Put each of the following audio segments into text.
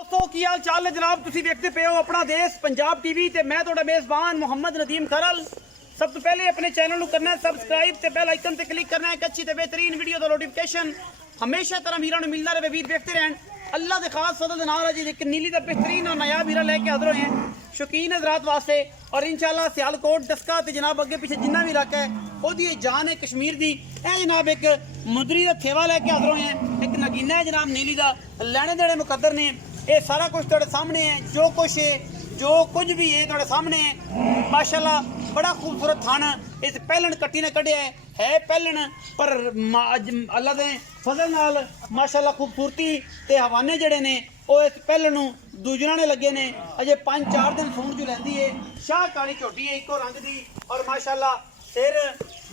दोस्तों की हाल चाल है जनाब तुसी देखते पे हो अपना देश पंजाब टीवी ते मैं थोड़ा मेजबान मोहम्मद नदीम खरल। सब तो पहले अपने चैनल करना है सबसक्राइब ते बेल आइकन ते क्लिक करना है एक अच्छी ते बेहतरीन वीडियो का नोटिफिकेशन हमेशा तरह वीरों ने मिलता रहे वीर देखते रहन। अल्लाह के खास फजल नाल है जी एक नीली का बेहतरीन और नया वीरा लेके हाजिर हुए हैं शौकीन हजरात वास्ते और इंशाल्लाह सियालकोट डस्का ते जनाब अगे पीछे जिन्ना भी इलाका है ओदी जान है कश्मीर दी ए जनाब एक मुदरी का थेवा लेके हाजिर हुए हैं एक नगीना है जनाब नीली का लैने देने मुकद्दर ने ये सारा कुछ तेरे सामने है जो कुछ है जो कुछ भी है तेरे सामने है माशाल्लाह बड़ा खूबसूरत थाना इस पहलन कट्टी ने कढ़िया है पहलन पर अल्लाह दे फजल नाल माशाल्लाह खूबसूरती ते हवाने जड़े ने वो इस पहलन दूजना ने लगे ने अजे 5-4 दिन सूंड जो लैंदी है शाह काली झोटी है इको रंग दी और माशाल्लाह सिर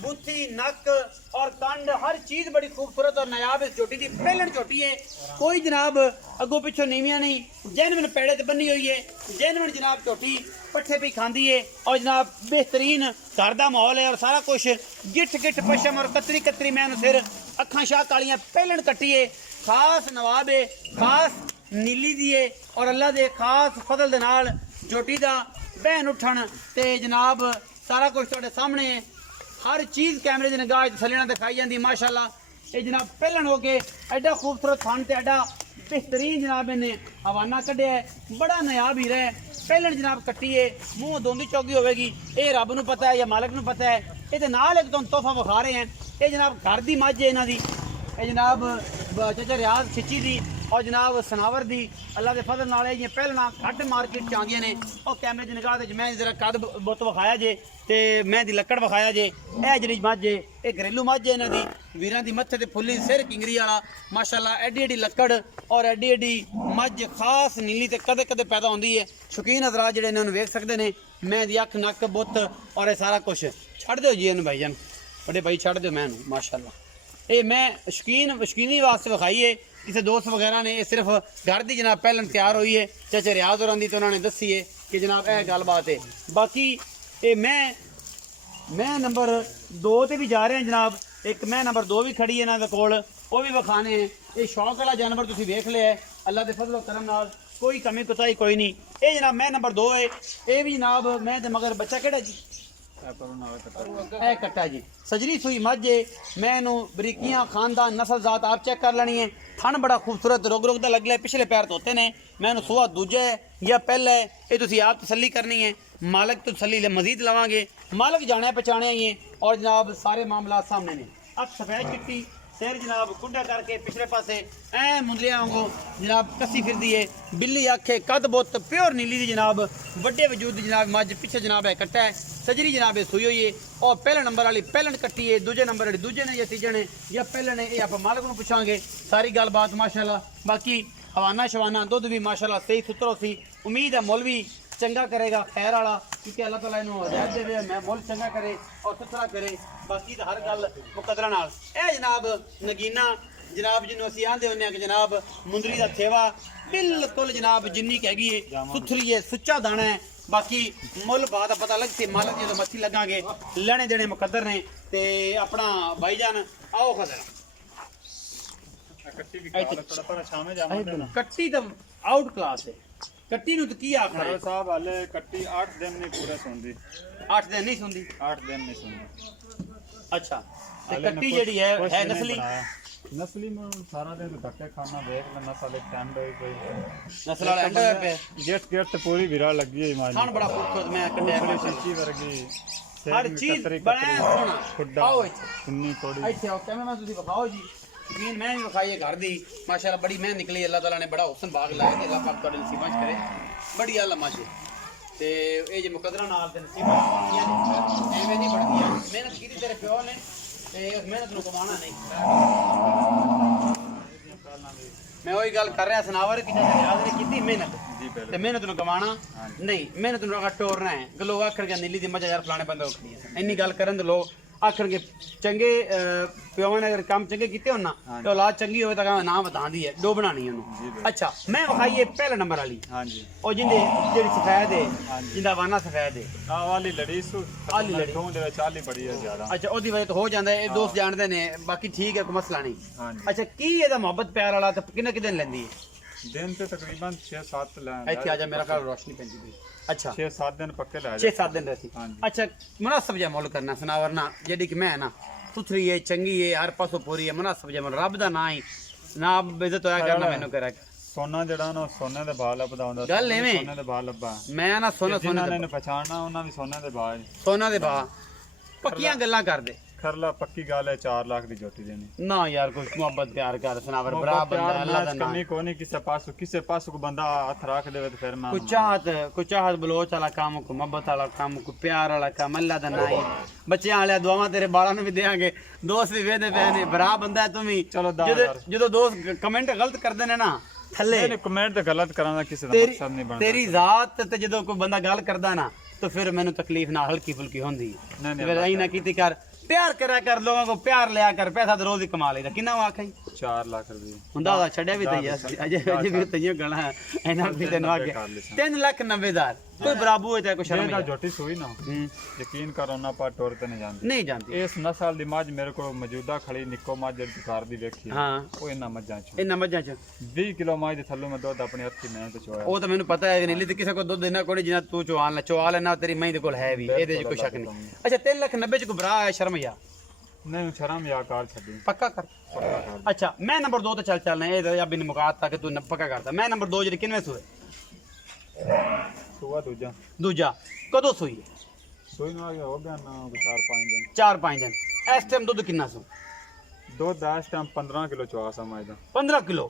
बुथी नक और कंड हर चीज बड़ी खूबसूरत और नायाब इस झोटी की पहलन झोटी है कोई जनाब अगों पिछों नीवियां नहीं जेनवन पेड़े ते बनी हुई है जेनवन जनाब झोटी पट्ठे भी खांदी है और जनाब बेहतरीन घर का माहौल है और सारा कुछ गिठ गिठ पशम और कतरी कतरी मैन सिर अखा शाह कालियां पहलन कट्टी है खास नवाब है खास नीली दी है और अल्लाह दे खास फजल दे नाल झोटी दा बहन उठन ते जनाब सारा कुछ तुहाडे सामने है हर चीज़ कैमरे की निगाह थले दिखाई जाती माशाल्लाह ये जनाब पहलन हो के एडा खूबसूरत थान ते एडा बेहतरीन जनाब इन्हें हवाना कढ़िया है बड़ा नायाब हीरा है पहलन जनाब कट्टी है मूँह दोंदी चौकी होगी ये रब नूं पता है या मालक नूं पता है ये नाल एक तुहानूं तोहफा विखा रहे हैं ये जनाब घर की मझ है इन्हां दी ये जनाब चाचा रियाज खिची दी और जनाब सनावर दी अल्लाह के फजल नाल ये पहलना घट मार्केट च आंदियां ने और कैमरे की निगाह मैं जरा कद बुत विखाया जे ते मैं दी लकड़ विखाया जे ए जी मझ है ये घरेलू मझ है इन्हां दी वीरां दी मत्थे ते फुल्ली सिर किंगरी वाला माशाल्लाह एडी एडी लकड़ और एडी एडी मझ खास नीली ते कदे कदे पैदा होंदी है शौकीन हजरात जिहड़े इन्हां नूं वेख सकदे ने मैं दी अख नक बुत और ये सारा कुछ छड़ दो जी इन्हूं भाईजान बड़े भाई छड़ दो मैं माशाल्लाह ये मैं शौकीनी वास्ते विखाई है किसी दोस्त वगैरह ने सिर्फ घर की जनाब पहलन तैयार हुई है चाचे रियाज होरां दी तो उन्होंने दसी है कि जनाब यह गल बात है बाकी ये मैं नंबर 2 ते भी जा रहे हैं जनाब एक मैं नंबर 2 भी खड़ी है इन्हां दे कोल वो भी विखाने हैं ये शौक वाला जानवर तुसीं वेख लिया है अल्लाह के फजल करम नाल कोई कमी कुताही कोई नहीं ये जनाब मैं नंबर 2 है ये भी जनाब मैं ते मगर बच्चा केड़ा जी कट्टा जी सजरी सुई मझ है मैं बरीकियां खानदान नस्ल जात आप चेक कर लेनी है थन बड़ा खूबसूरत रुक रुक लग लिया पिछले पैर धोते ने मैं सुहा दूजा है या पहला है ये तुसीं आप तसली करनी है मालक तो तसली मजीद लवांगे मालक जाने पहचाने ही है और जनाब सारे मामला सामने ने अब सफेद चिट्टी सिर जनाब कुंडा करके पिछले पासे ऐ मुंदलियां वांगू जनाब कसी फिरदी है बिल्ली आखे कद बुत प्योर नीली दी जनाब बड़े वजूद दी जनाब मझ पिछे जनाब है कट्टा है सजरी जनाब सुई हुई है और पहले नंबर वाली पहलन कट्टी है दूजे नंबर वाली दूजे ने या तीजे ने या पहले ने ये आप मालक नूं पुछांगे सारी गलबात माशाल्लाह बाकी हवाना शवाना दुध भी माशाल्लाह सही सुथरा सी उम्मीद है मुल भी चंगा करेगा खैर वाला क्योंकि अल्लाह ताला इन्हूं हदायत देवे मैं मुल चंगा करे और सुथरा करे बाकी तो हर गल मुकदरा नाल ए जनाब नगीना जनाब जिन्हों असीं आंदे हुंदे कि जनाब मुंदरी दा थेवा बिल्कुल जनाब जिन्नी हैगी है सुथरी है सुच्चा दाना है बाकी मुल बात पता लगती मालक जो मत्थी लगांगे लेने देने मुकद्दर ने ते अपना भाईजान आओ खजरा कट्टी तो आउट क्लास है कट्टी नु तो की आखना है साहब वाले कट्टी 8 दिन नहीं पूरा सोंदी 8 दिन नहीं सोंदी 8 दिन नहीं सोंदी अच्छा ते कट्टी जेडी है नस्ली में सारा दिन धक्के खाना देख लेना साले टैंड होई कोई नस्ल वाला अंडा पे गेट गेट ते पूरी विरा लगी है मां खान बड़ा खूबसूरत मैं कट्टे सीची वर्गी हर चीज बड़ा सोना खुड्डा आओ सुन्नी थोड़ी अच्छा ओके मैं तुसी बताओ जी जमीन मैं भी विखाई है घर दी माशाल्लाह बड़ी मैं निकली अल्लाह ताला ने बड़ा हुसन बाग लाया अल्लाह पाक तुहाडे नसीबां च करे बड़ी आला माशे ते ये जे मुकद्दरा नाल ते नसीबां एवें नहीं बढ़दियां मेहनत कीती तेरे प्यो ने ते मेहनत नूं कमाना नहीं मैं वही गल कर रहा सनावर कि रियाज ने कीती मेहनत ते मेहनत नूं कमाना नहीं मेहनत नूं अगर टोरना है लोग आखर के नीली दी मजा यार फलाने बंदा उखड़ी है इन्नी गल करन दे लोग आखर के चंगे प्यो ने अगर काम चंगे किते हो ना तो औलाद चंगी हो तो नाम बतांदी है दो बनानी है अच्छा मैं विखाई पहले नंबर वाली हां जी और जिंदे जेडी सफेद है जिंदा वाना सफेद है आ वाली लड़ी सु आली लड़ी तो दे विच आली बड़ी है ज्यादा अच्छा ओदी वजह तो हो जांदा है दोस्त जानदे ने बाकी ठीक है कोई मसला नहीं अच्छा की एदा मोहब्बत प्यार वाला तो किने किदन लेंदी है दिन ਤੇ ਤਕਰੀਬਨ 6-7 ਲੈ ਇੱਥੇ ਆ ਜਾ ਮੇਰਾ ਘਰ ਰੋਸ਼ਨੀ ਪੈਂਦੀ ਪਈ ਅੱਛਾ 6-7 ਦਿਨ ਪੱਕੇ ਲੈ 6-7 ਦਿਨ ਰਹੀ ਹਾਂਜੀ। ਅੱਛਾ ਮੁਨਾਸਬ ਜਿਹਾ ਮੁੱਲ ਕਰਨਾ ਸਨਾਵਰ ਨਾ ਜਿਹੜੀ ਕਿ ਮੈਂ ਨਾ ਸੁਥਰੀ ਹੈ ਚੰਗੀ ਹੈ ਹਰ ਪਾਸੋਂ ਪੂਰੀ ਹੈ ਮੁਨਾਸਬ ਜਿਹਾ ਮੁੱਲ ਰੱਬ ਦਾ ਨਾਂ ਹੀ ਨਾ ਬੇਇੱਜ਼ਤ ਹੋਇਆ ਕਰਨਾ ਮੈਨੂੰ ਕਰਾ ਸੋਨਾ ਜਿਹੜਾ ਨਾ ਸੋਨੇ ਦੇ ਭਾਅ ਲੱਭਦਾ ਹੁੰਦਾ ਗੱਲ ਐਵੇਂ ਸੋਨੇ ਦੇ ਭਾਅ ਲੱਭਾ ਮੈਂ ਨਾ ਸੋਨਾ ਜਿਨ੍ਹਾਂ ਨੇ ਪਛਾਣਨਾ ਉਹਨਾਂ ਵੀ ਸੋਨੇ ਦੇ ਭਾਅ ਸੋਨਾ ਦੇ ਭਾ ਪੱਕੀਆਂ ਗੱਲਾਂ ਕਰਦੇ ਖਰਲਾ ਪੱਕੀ ਗੱਲ ਹੈ 4 ਲੱਖ ਦੀ ਜੋਤੀ ਦੇਣੀ ਨਾ ਯਾਰ ਕੁਝ ਮੁਹੱਬਤ ਪਿਆਰ ਕਰ ਸਨਾਵਰ ਬਰਾ ਬੰਦਾ ਅੱਲਾ ਦਾ ਨਾਮ ਕਮੀ ਕੋਈ ਕਿਸੇ ਪਾਸੋਂ ਕੋ ਬੰਦਾ ਹੱਥ ਰੱਖ ਦੇਵੇ ਤੇ ਫਿਰ ਮੈਂ ਕੁਛ ਚਾਹਤ ਬਲੋਚ ਵਾਲਾ ਕੰਮ ਕੋ ਮੁਹੱਬਤ ਵਾਲਾ ਕੰਮ ਕੋ ਪਿਆਰ ਵਾਲਾ ਕੰਮ ਅੱਲਾ ਦਾ ਨਾਮ ਬੱਚਿਆਂ ਵਾਲਿਆ ਦੁਆਵਾਂ ਤੇਰੇ ਬਾਲਾਂ ਨੂੰ ਵੀ ਦੇਾਂਗੇ ਦੋਸਤ ਵੀ ਵੇਦੇ ਪਏ ਨੇ ਬਰਾ ਬੰਦਾ ਹੈ ਤੂੰ ਵੀ ਚਲੋ ਜਦੋਂ ਦੋਸਤ ਕਮੈਂਟ ਗਲਤ ਕਰਦੇ ਨੇ ਨਾ ਥੱਲੇ ਨਹੀਂ ਕਮੈਂਟ ਤੇ ਗਲਤ ਕਰਾਂ ਦਾ ਕਿਸੇ ਦਾ ਮਕਸਦ ਨਹੀਂ ਬਣਦਾ ਤੇਰੀ ਜ਼ਾਤ ਤੇ ਜਦੋਂ ਕੋਈ ਬੰਦਾ ਗੱਲ ਕਰਦਾ ਨਾ ਤਾਂ ਫਿਰ ਮੈਨੂੰ ਤਕਲੀਫ ਨਾ ਹਲਕੀ ਫੁਲਕੀ ਹੁੰਦੀ ਨਹੀਂ ਫਿਰ ਐਂ ਨਾ ਕੀਤੀ ਕਰ प्यार करा कर लोगों को प्यार लिया कर पैसा तो रोज ही कमा लेगा कितना वाकई 4 ਲੱਖ ਰੁਪਏ ਹੁੰਦਾ ਦਾ ਛੱਡਿਆ ਵੀ ਤਈਆ ਅਜੇ ਵੀ ਤਈਆ ਗਣਾ ਇਹਨਾਂ ਵੀ ਤੈਨੂੰ ਆ ਗਿਆ 3,90,000 ਕੋਈ ਬਰਾਬੂ ਹੈ ਤੇ ਕੋਈ ਸ਼ਰਮ ਇਹਦਾ ਜੋਟੀ ਸੋਈ ਨਾ ਯਕੀਨ ਕਰ ਉਹਨਾਂ ਪਾ ਟੁਰ ਤੇ ਨਹੀਂ ਜਾਂਦੀ ਨਹੀਂ ਜਾਂਦੀ ਇਸ ਨਸਲ ਦੀ ਮੱਝ ਮੇਰੇ ਕੋਲ ਮੌਜੂਦਾ ਖੜੀ ਨਿੱਕੋ ਮੱਝ ਜਿਹੜੀ ਘਰ ਦੀ ਵੇਖੀ ਹਾਂ ਉਹ ਇਹਨਾਂ ਮੱਝਾਂ ਚ ਇਹਨਾਂ ਮੱਝਾਂ ਚ 20 ਕਿਲੋ ਮੱਝ ਦੇ ਥੱਲੋਂ ਮੈਂ ਦੁੱਧ ਆਪਣੇ ਹੱਥੀ ਮੈਂ ਤੇ ਚੋਇਆ ਉਹ ਤਾਂ ਮੈਨੂੰ ਪਤਾ ਹੈ ਨੀਲੀ ਤੇ ਕਿਸੇ ਕੋ ਦੁੱਧ ਇਹਨਾਂ ਕੋਲ ਜਿੰਨਾ ਤੂੰ ਚਵਾ ਲੈਣਾ ਤੇਰੀ ਮਹੀਂ ਦੇ ਕੋਲ ਹੈ ਵੀ ਇਹਦੇ ਚ ਕੋਈ ਸ਼ੱਕ ਨਹੀਂ ਅੱਛਾ 3,90,000 ਚ ਗੁਬਰਾ ਹੈ ਸ਼ਰਮ ਆ नहीं शर्म या कार छड़ी पक्का कर अच्छा मैं नंबर 2 ਤੇ ਚੱਲ ਚੱਲਣਾ ਇਹ ਅਬੀ ਨੇ ਮੁਕਾਤਾ ਕਿ ਤੂੰ ਪੱਕਾ ਕਰਦਾ ਮੈਂ ਨੰਬਰ 2 ਜਿਹੜੀ ਕਿੰਨੇ ਸੂਏ ਸੂਆ ਦੂਜਾ ਕਦੋਂ ਸੂਈ ਹੈ ਸੂਈ ਨੂੰ ਆ ਗਿਆ ਹੋ ਗਿਆ ਨਾ 4-5 ਦਿਨ 4-5 ਦਿਨ ਇਸ ਟਾਈਮ ਦੁੱਧ ਕਿੰਨਾ ਸੂ ਦੁੱਧ ਇਸ ਟਾਈਮ 15 ਕਿਲੋ ਚਵਾ ਸਮਝ ਦਾ 15 ਕਿਲੋ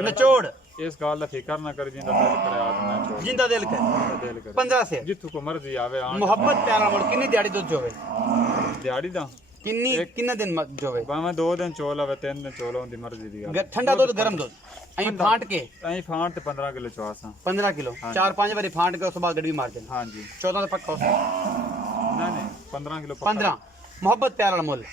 ਨਚੋੜ ਇਸ ਗੱਲ ਦਾ ਫਿਕਰ ਨਾ ਕਰ ਜਿੰਦਾ ਦਿਲ ਕਰੇ ਆਦਮਾ ਚੋ ਜਿੰਦਾ ਦਿਲ ਕਰ 15 ਸੇ ਜਿੱਥੋਂ ਕੋ ਮਰਜ਼ੀ ਆਵੇ ਆਣ ਮੁਹੱਬਤ ਪਿਆਰ ਨਾਲ ਕਿੰਨੀ ਦਿਹਾੜੀ ਦੁੱਧ ਹੋਵੇ ਦਿਹਾੜੀ ਦਾ ਕਿੰਨਾ ਦਿਨ ਹੋਵੇ ਭਾਵੇਂ 2 ਦਿਨ ਚੋਲ ਆਵੇ 3 ਦਿਨ ਚੋਲ ਹੁੰਦੀ ਮਰਜ਼ੀ ਦੀ ਗੱਲ ਠੰਡਾ ਦੁੱਧ ਗਰਮ ਦੁੱਧ ਐਂ ਫਾਂਟ ਕੇ ਐਂ ਫਾਂਟ ਤੇ 15 ਕਿਲੋ ਚਵਾ ਸਾਂ 15 ਕਿਲੋ 4-5 ਵਾਰੀ ਫਾਂਟ ਕੇ ਉਸ ਤੋਂ ਬਾਅਦ ਗੱਡੀ ਮਾਰ ਦੇਣਾ ਹਾਂਜੀ 14 ਦਾ ਪੱਕਾ ਨਹੀਂ 15 ਕਿਲੋ 15 ਮੁਹੱਬਤ ਪਿਆਰ ਨਾਲ ਮੁੱਲ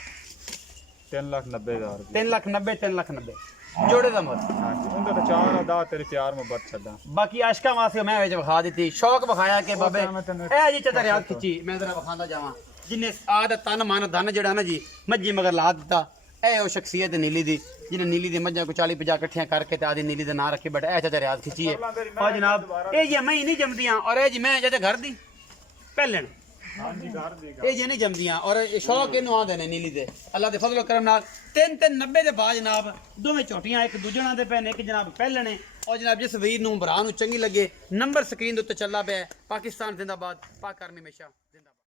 3,90,000 3,90,000 ਜੋੜੇ ਦਾ ਮੁੱਲ ਹਾਂਜੀ ਉਹਦਾ ਤਾਂ 4 ਦਾ ਤੇਰੇ ਪਿਆਰ ਮੁਹੱਬਤ ਛੱਡਾਂ ਬਾਕੀ ਆਸ਼ਕਾਂ ਵਾਸਤੇ ਮੈਂ ਵਿੱਚ ਵਿਖਾ ਦਿੱਤੀ ਸ਼ੌਕ ਵਿਖਾਇਆ ਕਿ ਬਾਬੇ ਇਹ ਜੀ ਚਤਰ ਯਾਦ ਖਿੱਚੀ ਮੈਂ ਤੇਰਾ ਵਿਖਾਉਂਦਾ ਜਾਵਾਂ ਜਿੰਨੇ ਆਦ ਤਨ ਮਨ ਧਨ ਜਿਹੜਾ ਨਾ ਜੀ ਮੱਝੀ ਮਗਰ ਲਾ ਦਿੱਤਾ ਇਹ ਉਹ ਸ਼ਖਸੀਅਤ ਨੀਲੀ ਦੀ ਜਿਹਨੇ ਨੀਲੀ ਦੀ ਮੱਝਾਂ ਕੋ 40-50 ਇਕੱਠੀਆਂ ਕਰਕੇ ਤੇ ਆਦੀ ਨੀਲੀ ਦਾ ਨਾਂ ਰੱਖੇ ਬੈਠਾ ਇਹ ਚਤਰ ਯਾਦ ਖਿੱਚੀ ਹੈ ਆ ਜਨਾਬ ਇਹ ਜੀ ਮੈਂ ਹੀ ਨਹੀਂ ਜੰਮਦੀਆਂ ਔਰ ਇਹ ਜੀ ਮੈਂ ਜਦ ਘਰ ਦੀ ਪਹਿਲਣ ਹਾਂਜੀ ਘਰ ਦੀ ਇਹ ਜੇ ਨਹੀਂ ਜੰਮਦੀਆਂ ਔਰ ਸ਼ੌਕ ਇਹਨੂੰ ਆਉਂਦੇ ਨੇ ਨੀਲੀ ਦੇ ਅੱਲਾ ਦੇ ਫਜ਼ਲ ਕਰਮ ਨਾਲ 3-3-90 ਦੇ ਬਾਅਦ ਜਨਾਬ ਦੋਵੇਂ ਝੋਟੀਆਂ ਇੱਕ ਦੂਜੇ ਨਾਲ ਦੇ ਪਏ ਨੇ ਇੱਕ ਜਨਾਬ ਪਹਿਲਣੇ ਔਰ ਜਨਾਬ ਜਿਸ ਵੀਰ ਨੂੰ ਭਰਾ ਨੂੰ ਚੰਗੀ ਲੱਗੇ ਨੰਬਰ ਸਕਰੀਨ ਦੇ ਉੱਤੇ ਚੱਲਾ ਪਿਆ ਪਾਕਿਸਤਾਨ ਜ਼ਿੰਦਾਬਾਦ ਪਾਕ ਆਰਮੀ ਹਮੇਸ਼ਾ